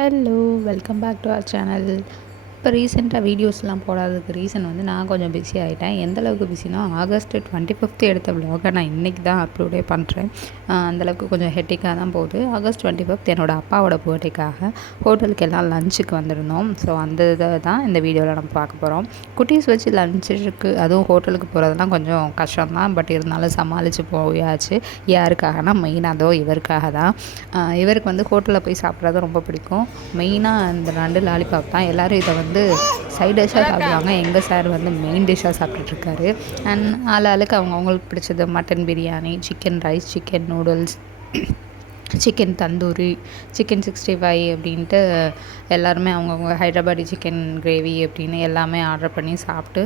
Hello, welcome back to our channel. இப்போ ரீசெண்டாக வீடியோஸ்லாம் போடாததுக்கு ரீசன் வந்து நான் கொஞ்சம் பிஸி ஆகிட்டேன். எந்தளவுக்கு பிஸினா, ஆகஸ்ட் 25 எடுத்த விலாகை நான் இன்றைக்கி தான் அப்லோடே பண்ணுறேன். அந்தளவுக்கு கொஞ்சம் ஹெட்டிக்காக தான் போகுது. ஆகஸ்ட் 25 என்னோடய அப்பாவோட பர்த்டேக்காக ஹோட்டலுக்கு எல்லாம் லஞ்சுக்கு வந்திருந்தோம். ஸோ அந்த இதை தான் இந்த வீடியோவில் நம்ம பார்க்க போகிறோம். குட்டீஸ் வச்சு லஞ்சுக்கு அதுவும் ஹோட்டலுக்கு போகிறதுலாம் கொஞ்சம் கஷ்டம் தான். பட் இருந்தாலும் சமாளித்து போயாச்சு. யாருக்காகனா மெயினாக இவருக்காக தான். இவருக்கு வந்து ஹோட்டலில் போய் சாப்பிட்றது ரொம்ப பிடிக்கும். மெயினாக இந்த நண்டு லாலிபாப் தான். எல்லோரும் இதை வந்து சைட் டிஷ்ஷாக சாப்பிடுவாங்க. எங்கள் சார் வந்து மெயின் டிஷ்ஷாக சாப்பிட்டுட்ருக்காரு. அண்ட் ஆளுக்கு அவங்களுக்கு பிடிச்சது mutton biryani, chicken rice, chicken noodles, chicken tandoori, chicken 65 அப்படின்ட்டு எல்லாருமே அவங்கவுங்க ஹைதராபாடி சிக்கன் கிரேவி அப்படின்னு எல்லாமே ஆர்டர் பண்ணி சாப்பிட்டு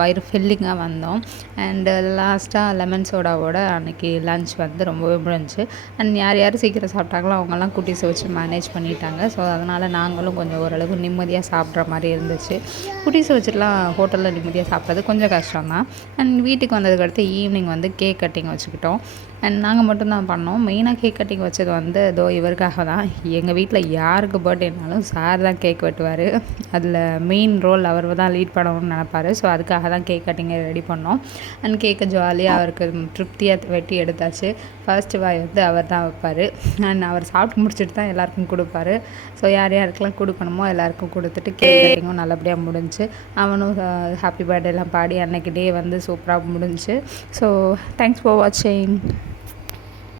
வயிறு ஃபில்லிங்காக வந்தோம். அண்டு லாஸ்ட்டாக லெமன் சோடாவோட அன்றைக்கி லன்ச் வந்து ரொம்பவே முடிஞ்சிச்சு. அண்ட் யார் சீக்கிரம் சாப்பிட்டாங்களோ அவங்கெல்லாம் குட்டீஸை வச்சு மேனேஜ் பண்ணிட்டாங்க. ஸோ அதனால் நாங்களும் கொஞ்சம் ஓரளவு நிம்மதியாக சாப்பிட்ற மாதிரி இருந்துச்சு. குட்டீஸை வச்சுட்டுலாம் ஹோட்டலில் நிம்மதியாக சாப்பிட்றது கொஞ்சம் கஷ்டம் தான். அண்ட் வீட்டுக்கு வந்ததுக்கடுத்து ஈவினிங் வந்து கேக் கட்டிங் வச்சுக்கிட்டோம். அண்ட் நாங்கள் மட்டும்தான் பண்ணோம். மெயினாக கேக் கட்டிங் வச்சது வந்து இவருக்காக தான். எங்கள் வீட்டில் யாருக்கு பர்த்டேனாலும் சார் தான் கேக் வெட்டுவார். அதில் மெயின் ரோல் அவர் தான் லீட் பண்ணணும்னு நினைப்பார். ஸோ அதுக்காக தான் கேக் கட்டிங்கை ரெடி பண்ணோம். அண்ட் கேக்கை ஜாலியாக அவருக்கு திருப்தியாக வெட்டி எடுத்தாச்சு. ஃபர்ஸ்ட் வாய் வந்து அவர் தான் வைப்பார். அண்ட் அவர் சாப்பிட்டு முடிச்சுட்டு தான் எல்லாருக்கும் கொடுப்பாரு. ஸோ யாருக்கெல்லாம் கொடுக்கணுமோ எல்லாருக்கும் கொடுத்துட்டு கேக் கட்டிங்கும் நல்லபடியாக முடிஞ்சுச்சு. அவனும் ஹாப்பி பர்த்டேலாம் பாடி அன்றைக்கி டே வந்து சூப்பராக முடிஞ்சுச்சு. ஸோ தேங்க்ஸ் ஃபார் வாட்சிங்.